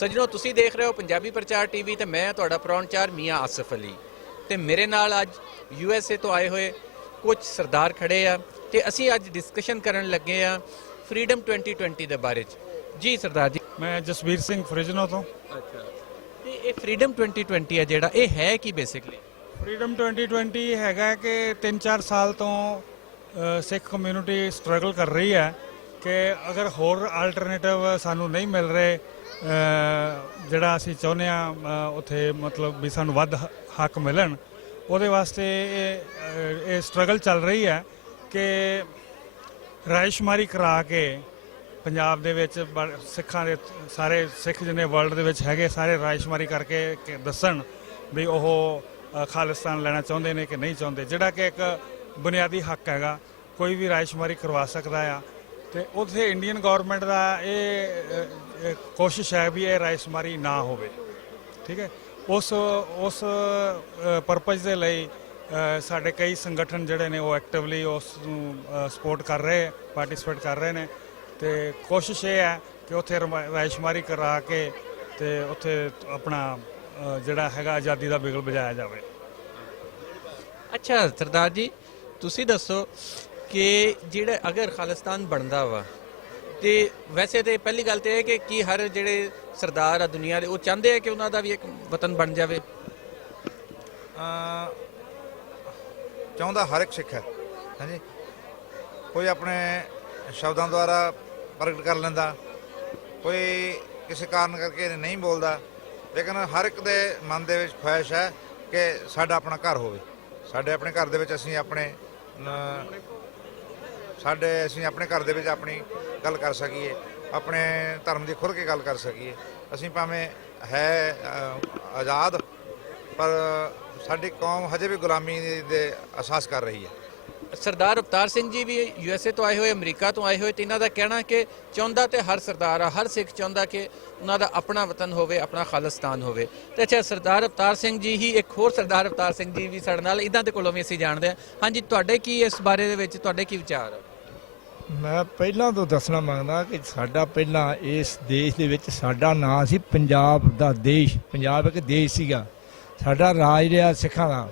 सज्जनों तुसी देख रहे हो पंजाबी प्रचार टीवी ते मैं तुहाडा परौणचार मियाँ आसिफ अली ते मेरे नाल अज USA तो आए हुए कुछ सरदार खड़े आ ते असी अज डिस्कशन करन लगे आ फ्रीडम 2020 ਦੇ ਬਾਰੇ जी सरदार जी। मैं जसवीर सिंह फ्रिजनो तो। अच्छा ਤੇ ਇਹ फ्रीडम 2020 ਹੈ ਜਿਹੜਾ ਇਹ ਹੈ ਕੀ ਬੇਸਿਕਲੀ? फ्रीडम 2020 हैगा कि 3-4 साल तो सिख कम्यूनिटी स्ट्रगल कर रही है कि अगर होर अल्टरनेटिव सानू नहीं मिल रहे ਜਿਹੜਾ ਅਸੀਂ ਚਾਹੁੰਦੇ ਆ ਉੱਥੇ ਮਤਲਬ ਵੀ ਸਾਨੂੰ ਵੱਧ ਹੱਕ ਮਿਲਣ, ਉਹਦੇ ਵਾਸਤੇ ਇਹ ਸਟਰਗਲ ਚੱਲ ਰਹੀ ਹੈ ਕਿ ਰਾਇਸ਼ਮਾਰੀ ਕਰਾ ਕੇ ਪੰਜਾਬ ਦੇ ਵਿੱਚ ਸਿੱਖਾਂ ਦੇ ਸਾਰੇ ਸਿੱਖ ਜਿੰਨੇ ਵਰਲਡ ਦੇ ਵਿੱਚ ਹੈਗੇ ਸਾਰੇ ਰਾਇਸ਼ਮਾਰੀ ਕਰਕੇ ਦੱਸਣ ਵੀ ਉਹ ਖਾਲਿਸਤਾਨ ਲੈਣਾ ਚਾਹੁੰਦੇ ਨੇ ਕਿ ਨਹੀਂ ਚਾਹੁੰਦੇ, ਜਿਹੜਾ ਕਿ ਇੱਕ ਬੁਨਿਆਦੀ ਹੱਕ ਹੈਗਾ, ਕੋਈ ਵੀ ਰਾਇਸ਼ਮਾਰੀ ਕਰਵਾ ਸਕਦਾ ਆ। ਤੇ ਉੱਥੇ ਇੰਡੀਅਨ ਗਵਰਨਮੈਂਟ ਦਾ ਇਹ ਕੋਸ਼ਿਸ਼ ਹੈ ਵੀ ਇਹ ਰਾਇਸ਼ਮਾਰੀ ਨਾ ਹੋਵੇ। ਠੀਕ ਹੈ, ਉਸ ਪਰਪਸ ਦੇ ਲਈ ਸਾਡੇ ਕਈ ਸੰਗਠਨ ਜਿਹੜੇ ਨੇ ਉਹ ਐਕਟਿਵਲੀ ਉਸ ਨੂੰ ਸਪੋਰਟ ਕਰ ਰਹੇ, ਪਾਰਟਿਸਿਪੇਟ ਕਰ ਰਹੇ ਨੇ ਤੇ ਕੋਸ਼ਿਸ਼ ਇਹ ਹੈ ਕਿ ਉੱਥੇ ਰਾਇਸ਼ਮਾਰੀ ਕਰਾ ਕੇ ਤੇ ਉੱਥੇ ਆਪਣਾ ਜਿਹੜਾ ਹੈਗਾ ਆਜ਼ਾਦੀ ਦਾ ਬਿਗਲ ਵਜਾਇਆ ਜਾਵੇ। ਅੱਛਾ ਸਰਦਾਰ ਜੀ ਤੁਸੀਂ ਦੱਸੋ ਕਿ ਜਿਹੜਾ ਅਗਰ ਖਾਲਿਸਤਾਨ ਬਣਦਾ ਵਾ ਤੇ ਵੈਸੇ ਤੇ ਪਹਿਲੀ ਗੱਲ ਤੇ ਇਹ ਕਿ ਕੀ ਹਰ ਜਿਹੜੇ ਸਰਦਾਰ ਆ ਦੁਨੀਆ ਦੇ ਉਹ ਚਾਹੁੰਦੇ ਆ ਕਿ ਉਹਨਾਂ ਦਾ ਵੀ ਇੱਕ ਵਤਨ ਬਣ ਜਾਵੇ? ਚਾਹੁੰਦਾ ਹਰ ਇੱਕ ਸਿੱਖ ਹੈ। ਹਾਂਜੀ, ਕੋਈ ਆਪਣੇ ਸ਼ਬਦਾਂ ਦੁਆਰਾ ਪ੍ਰਗਟ ਕਰ ਲੈਂਦਾ, ਕੋਈ ਕਿਸੇ ਕਾਰਨ ਕਰਕੇ ਨਹੀਂ ਬੋਲਦਾ, ਲੇਕਿਨ ਹਰ ਇੱਕ ਦੇ ਮਨ ਦੇ ਵਿੱਚ ਖੁਆਇਸ਼ ਹੈ ਕਿ ਸਾਡਾ ਆਪਣਾ ਘਰ ਹੋਵੇ, ਸਾਡੇ ਆਪਣੇ ਘਰ ਦੇ ਵਿੱਚ ਅਸੀਂ ਆਪਣੇ ਘਰ ਦੇ ਵਿੱਚ ਆਪਣੀ ਗੱਲ ਕਰ ਸਕੀਏ, ਆਪਣੇ ਧਰਮ ਦੀ ਖੁੱਲ੍ਹ ਕੇ ਗੱਲ ਕਰ ਸਕੀਏ। ਅਸੀਂ ਭਾਵੇਂ ਹੈ ਆਜ਼ਾਦ ਪਰ ਸਾਡੀ ਕੌਮ ਹਜੇ ਵੀ ਗੁਲਾਮੀ ਦੇ ਅਹਿਸਾਸ ਕਰ ਰਹੀ ਹੈ। ਸਰਦਾਰ ਅਵਤਾਰ ਸਿੰਘ ਜੀ ਵੀ USA ਤੋਂ ਆਏ ਹੋਏ, ਅਮਰੀਕਾ ਤੋਂ ਆਏ ਹੋਏ, ਤੇ ਇਹਨਾਂ ਦਾ ਕਹਿਣਾ ਕਿ ਚਾਹੁੰਦਾ ਤੇ ਹਰ ਸਰਦਾਰ ਆ, ਹਰ ਸਿੱਖ ਚਾਹੁੰਦਾ ਕਿ ਉਹਨਾਂ ਦਾ ਆਪਣਾ ਵਤਨ ਹੋਵੇ, ਆਪਣਾ ਖਾਲਿਸਤਾਨ ਹੋਵੇ। ਤੇ ਅੱਛਾ ਸਰਦਾਰ ਅਵਤਾਰ ਸਿੰਘ ਜੀ ਹੀ ਇੱਕ ਹੋਰ ਸਰਦਾਰ ਅਵਤਾਰ ਸਿੰਘ ਜੀ ਵੀ ਸਾਡੇ ਨਾਲ ਇਹਨਾਂ ਦੇ ਕੋਲੋਂ ਵੀ ਅਸੀਂ ਜਾਣਦੇ ਹਾਂ। ਹਾਂਜੀ, ਤੁਹਾਡੇ ਕੀ ਇਸ ਬਾਰੇ ਦੇ ਵਿੱਚ ਤੁਹਾਡੇ ਕੀ ਵਿਚਾਰ? ਮੈਂ ਪਹਿਲਾਂ ਤੋਂ ਦੱਸਣਾ ਮੰਗਦਾ ਕਿ ਸਾਡਾ ਪਹਿਲਾਂ ਇਸ ਦੇਸ਼ ਦੇ ਵਿੱਚ ਸਾਡਾ ਨਾਂ ਸੀ ਪੰਜਾਬ ਦਾ ਦੇਸ਼। ਪੰਜਾਬ ਇੱਕ ਦੇਸ਼ ਸੀਗਾ, ਸਾਡਾ ਰਾਜ ਰਿਹਾ ਸਿੱਖਾਂ ਦਾ।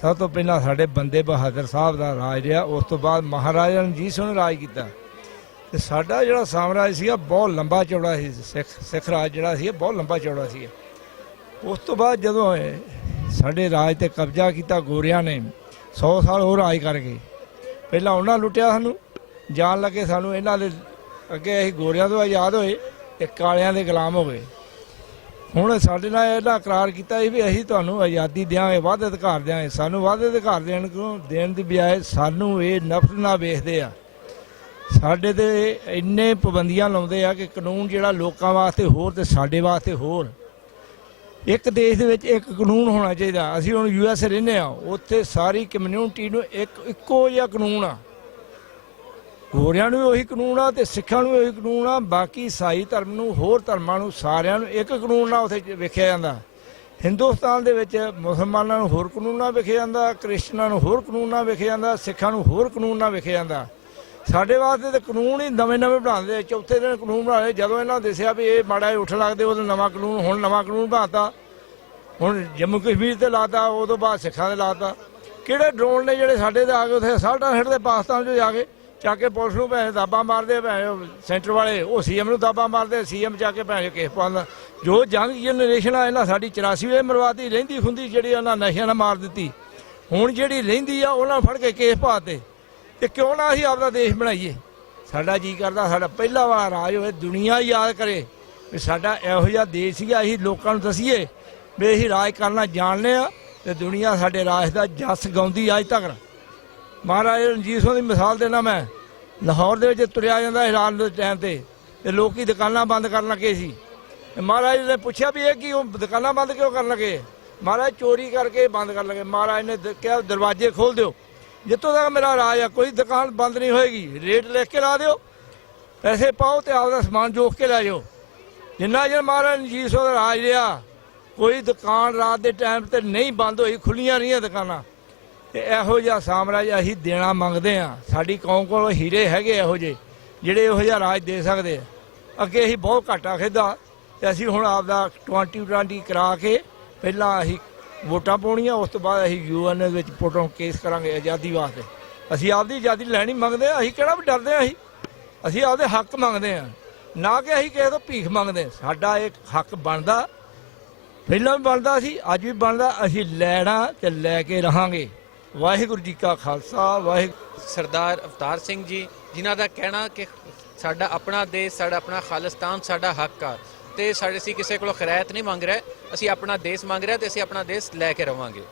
ਸਭ ਤੋਂ ਪਹਿਲਾਂ ਸਾਡੇ ਬੰਦੇ ਬਹਾਦਰ ਸਾਹਿਬ ਦਾ ਰਾਜ ਰਿਹਾ, ਉਸ ਤੋਂ ਬਾਅਦ ਮਹਾਰਾਜਾ ਰਣਜੀਤ ਸਿੰਘ ਨੇ ਰਾਜ ਕੀਤਾ। ਅਤੇ ਸਾਡਾ ਜਿਹੜਾ ਸਾਮਰਾਜ ਸੀਗਾ ਬਹੁਤ ਲੰਬਾ ਚੌੜਾ ਸੀ, ਸਿੱਖ ਰਾਜ ਜਿਹੜਾ ਸੀ ਬਹੁਤ ਲੰਬਾ ਚੌੜਾ ਸੀ। ਉਸ ਤੋਂ ਬਾਅਦ ਜਦੋਂ ਸਾਡੇ ਰਾਜ 'ਤੇ ਕਬਜ਼ਾ ਕੀਤਾ ਗੋਰਿਆਂ ਨੇ 100 ਸਾਲ ਹੋਰ ਰਾਜ ਕਰਕੇ, ਪਹਿਲਾਂ ਉਹਨਾਂ ਲੁੱਟਿਆ ਸਾਨੂੰ, ਜਾਣ ਲੱਗੇ ਸਾਨੂੰ ਇਹਨਾਂ ਦੇ ਅੱਗੇ ਅਸੀਂ ਗੋਰਿਆਂ ਤੋਂ ਆਜ਼ਾਦ ਹੋਏ ਤੇ ਕਾਲਿਆਂ ਦੇ ਗੁਲਾਮ ਹੋ ਗਏ। ਹੁਣ ਸਾਡੇ ਨਾਲ ਇਹਨਾਂ ਇਕਰਾਰ ਕੀਤਾ ਸੀ ਵੀ ਅਸੀਂ ਤੁਹਾਨੂੰ ਆਜ਼ਾਦੀ ਦਿਆਂਗੇ, ਵੱਧ ਅਧਿਕਾਰ ਦਿਆਂਗੇ। ਸਾਨੂੰ ਵੱਧ ਅਧਿਕਾਰ ਦੇਣ ਦੀ ਬਜਾਏ ਸਾਨੂੰ ਇਹ ਨਫ਼ਰਤ ਨਾਲ ਵੇਖਦੇ ਆ, ਸਾਡੇ 'ਤੇ ਇੰਨੇ ਪਾਬੰਦੀਆਂ ਲਾਉਂਦੇ ਆ ਕਿ ਕਾਨੂੰਨ ਜਿਹੜਾ ਲੋਕਾਂ ਵਾਸਤੇ ਹੋਰ ਤੇ ਸਾਡੇ ਵਾਸਤੇ ਹੋਰ। ਇੱਕ ਦੇਸ਼ ਦੇ ਵਿੱਚ ਇੱਕ ਕਾਨੂੰਨ ਹੋਣਾ ਚਾਹੀਦਾ। ਅਸੀਂ ਹੁਣ USA ਰਹਿੰਦੇ ਹਾਂ, ਉੱਥੇ ਸਾਰੀ ਕਮਿਊਨਿਟੀ ਨੂੰ ਇੱਕੋ ਜਿਹਾ ਕਾਨੂੰਨ ਆ, ਗੋਰਿਆਂ ਨੂੰ ਵੀ ਉਹੀ ਕਾਨੂੰਨ ਆ ਤੇ ਸਿੱਖਾਂ ਨੂੰ ਵੀ ਉਹੀ ਕਾਨੂੰਨ ਆ। ਬਾਕੀ ਈਸਾਈ ਧਰਮ ਨੂੰ, ਹੋਰ ਧਰਮਾਂ ਨੂੰ, ਸਾਰਿਆਂ ਨੂੰ ਇੱਕ ਕਾਨੂੰਨ ਨਾਲ ਉੱਥੇ ਵੇਖਿਆ ਜਾਂਦਾ। ਹਿੰਦੁਸਤਾਨ ਦੇ ਵਿੱਚ ਮੁਸਲਮਾਨਾਂ ਨੂੰ ਹੋਰ ਕਾਨੂੰਨ ਨਾਲ ਵੇਖਿਆ ਜਾਂਦਾ, ਕ੍ਰਿਸਚਨਾਂ ਨੂੰ ਹੋਰ ਕਾਨੂੰਨ ਨਾਲ ਵੇਖਿਆ ਜਾਂਦਾ, ਸਿੱਖਾਂ ਨੂੰ ਹੋਰ ਕਾਨੂੰਨ ਨਾਲ ਵੇਖਿਆ ਜਾਂਦਾ। ਸਾਡੇ ਵਾਸਤੇ ਤਾਂ ਕਾਨੂੰਨ ਹੀ ਨਵੇਂ ਬਣਾਉਂਦੇ। ਚੌਥੇ ਦਿਨ ਕਾਨੂੰਨ ਬਣਾ ਲਏ, ਜਦੋਂ ਇਹਨਾਂ ਦੱਸਿਆ ਵੀ ਇਹ ਮਾੜਾ ਉੱਠ ਲੱਗਦੇ ਉਦੋਂ ਨਵਾਂ ਕਾਨੂੰਨ, ਹੁਣ ਨਵਾਂ ਕਾਨੂੰਨ ਬਣਾਤਾ, ਹੁਣ ਜੰਮੂ ਕਸ਼ਮੀਰ 'ਤੇ ਲਾਤਾ, ਉਦੋਂ ਬਾਅਦ ਸਿੱਖਾਂ 'ਤੇ ਲਾਤਾ। ਕਿਹੜੇ ਡਰੋਨ ਨੇ ਜਿਹੜੇ ਸਾਡੇ 'ਤੇ ਆ ਕੇ ਉੱਥੇ ਅਸਾਲਟਾਂ ਛੱਡਦੇ ਪਾਕਿਸਤਾਨ 'ਚ ਜਾ ਕੇ, ਚੱਕ ਕੇ ਪੁਲਿਸ ਨੂੰ ਭੈਣ ਦਾਬਾ ਮਾਰਦੇ, ਭੈਣ ਸੈਂਟਰ ਵਾਲੇ ਉਹ CM ਨੂੰ ਦਾਬਾ ਮਾਰਦੇ, CM ਜਾ ਕੇ ਭੈਣ ਕੇਸ ਪਾਉਂਦਾ। ਜੋ ਜੰਗ ਜਨਰੇਸ਼ਨ ਆ ਇਹਨਾਂ ਸਾਡੀ 84 ਵੇ ਮਰਵਾਤੀ, ਰਹਿੰਦੀ ਖੁੰਦੀ ਜਿਹੜੀ ਉਹਨਾਂ ਨਸ਼ਿਆਂ ਨਾਲ ਮਾਰ ਦਿੱਤੀ। ਹੁਣ ਜਿਹੜੀ ਰਹਿੰਦੀ ਆ ਉਹਨਾਂ ਫੜ ਕੇ ਕੇਸ ਪਾਤੇ। ਤੇ ਕਿਉਂ ਨਾ ਅਸੀਂ ਆਪਦਾ ਦੇਸ਼ ਬਣਾਈਏ? ਸਾਡਾ ਜੀ ਕਰਦਾ ਸਾਡਾ ਪਹਿਲਾ ਵਾਲਾ ਰਾਜ ਹੋਵੇ, ਦੁਨੀਆ ਯਾਦ ਕਰੇ ਵੀ ਸਾਡਾ ਇਹੋ ਜਿਹਾ ਦੇਸ਼ ਸੀਗਾ। ਅਸੀਂ ਲੋਕਾਂ ਨੂੰ ਦੱਸੀਏ ਵੀ ਅਸੀਂ ਰਾਜ ਕਰਨਾ ਜਾਣਦੇ ਆ ਤੇ ਦੁਨੀਆ ਸਾਡੇ ਰਾਜ ਦਾ ਜਸ ਗਾਉਂਦੀ ਅੱਜ ਤੱਕ। ਮਹਾਰਾਜਾ ਰਣਜੀਤ ਸਿੰਘ ਦੀ ਮਿਸਾਲ ਦੇਣਾ ਮੈਂ, ਲਾਹੌਰ ਦੇ ਵਿੱਚ ਤੁਰਿਆ ਜਾਂਦਾ ਸੀ ਰਾਤ ਦੇ ਟਾਈਮ 'ਤੇ ਲੋਕੀ ਦੁਕਾਨਾਂ ਬੰਦ ਕਰਨ ਲੱਗੇ ਸੀ। ਮਹਾਰਾਜ ਨੇ ਪੁੱਛਿਆ ਵੀ ਇਹ ਕੀ ਦੁਕਾਨਾਂ ਬੰਦ ਕਿਉਂ ਕਰਨ ਲੱਗੇ? ਮਹਾਰਾਜ ਚੋਰੀ ਕਰਕੇ ਬੰਦ ਕਰਨ ਲੱਗੇ। ਮਹਾਰਾਜ ਨੇ ਕਿਹਾ ਦਰਵਾਜ਼ੇ ਖੋਲ੍ਹ ਦਿਓ, ਜਿੱਥੋਂ ਤੱਕ ਮੇਰਾ ਰਾਜ ਆ ਕੋਈ ਦੁਕਾਨ ਬੰਦ ਨਹੀਂ ਹੋਏਗੀ, ਰੇਟ ਲਿਖ ਕੇ ਲਾ ਦਿਓ, ਪੈਸੇ ਪਾਓ ਤੇ ਆਪਦਾ ਸਮਾਨ ਜੋਖ ਕੇ ਲੈ ਜਾਓ। ਜਿੰਨਾ ਚਿਰ ਮਹਾਰਾਜ ਰਣਜੀਤ ਸਿੰਘ ਦਾ ਰਾਜ ਰਿਹਾ ਕੋਈ ਦੁਕਾਨ ਰਾਤ ਦੇ ਟਾਈਮ 'ਤੇ ਨਹੀਂ ਬੰਦ ਹੋਈ, ਖੁੱਲ੍ਹੀਆਂ ਰਹੀਆਂ ਦੁਕਾਨਾਂ। ਤੇ ਇਹੋ ਜਿਹਾ ਸਾਮਰਾਜ ਅਸੀਂ ਦੇਣਾ ਮੰਗਦੇ ਹਾਂ। ਸਾਡੀ ਕੌਮ ਕੋਲ ਹੀਰੇ ਹੈਗੇ ਇਹੋ ਜਿਹੇ ਜਿਹੜੇ ਇਹੋ ਜਿਹਾ ਰਾਜ ਦੇ ਸਕਦੇ ਆ। ਅੱਗੇ ਅਸੀਂ ਬਹੁਤ ਘਾਟਾ ਖੇਦਾ, ਤੇ ਅਸੀਂ ਹੁਣ ਆਪਦਾ 2020 ਕਰਾ ਕੇ ਪਹਿਲਾਂ ਅਸੀਂ ਵੋਟਾਂ ਪਾਉਣੀਆਂ, ਉਸ ਤੋਂ ਬਾਅਦ ਅਸੀਂ UN ਵਿੱਚ ਫੋਟੋ ਕੇਸ ਕਰਾਂਗੇ ਆਜ਼ਾਦੀ ਵਾਸਤੇ। ਅਸੀਂ ਆਪਦੀ ਆਜ਼ਾਦੀ ਲੈਣੀ ਮੰਗਦੇ ਹਾਂ, ਅਸੀਂ ਕਿਹੜਾ ਵੀ ਡਰਦੇ ਹਾਂ। ਅਸੀਂ ਆਪਦੇ ਹੱਕ ਮੰਗਦੇ ਹਾਂ, ਨਾ ਕਿ ਅਸੀਂ ਕਿਸੇ ਤੋਂ ਭੀਖ ਮੰਗਦੇ। ਸਾਡਾ ਇਹ ਹੱਕ ਬਣਦਾ, ਪਹਿਲਾਂ ਵੀ ਬਣਦਾ ਸੀ, ਅੱਜ ਵੀ ਬਣਦਾ। ਅਸੀਂ ਲੈਣਾ ਤੇ ਲੈ ਕੇ ਰਹਾਂਗੇ। ਵਾਹਿਗੁਰੂ ਜੀ ਕਾ ਖਾਲਸਾ, ਵਾਹਿਗੁਰੂ। ਸਰਦਾਰ ਅਵਤਾਰ ਸਿੰਘ ਜੀ, ਜਿਨ੍ਹਾਂ ਦਾ ਕਹਿਣਾ ਕਿ ਸਾਡਾ ਆਪਣਾ ਦੇਸ਼, ਸਾਡਾ ਆਪਣਾ ਖਾਲਿਸਤਾਨ ਸਾਡਾ ਹੱਕ ਆ ਤੇ ਅਸੀਂ ਕਿਸੇ ਕੋਲੋਂ ਖਿਰਾਇਤ ਨਹੀਂ ਮੰਗ ਰਹੇ, ਅਸੀਂ ਆਪਣਾ ਦੇਸ਼ ਮੰਗ ਰਹੇ ਤੇ ਅਸੀਂ ਆਪਣਾ ਦੇਸ਼ ਲੈ ਕੇ ਰਵਾਂਗੇ।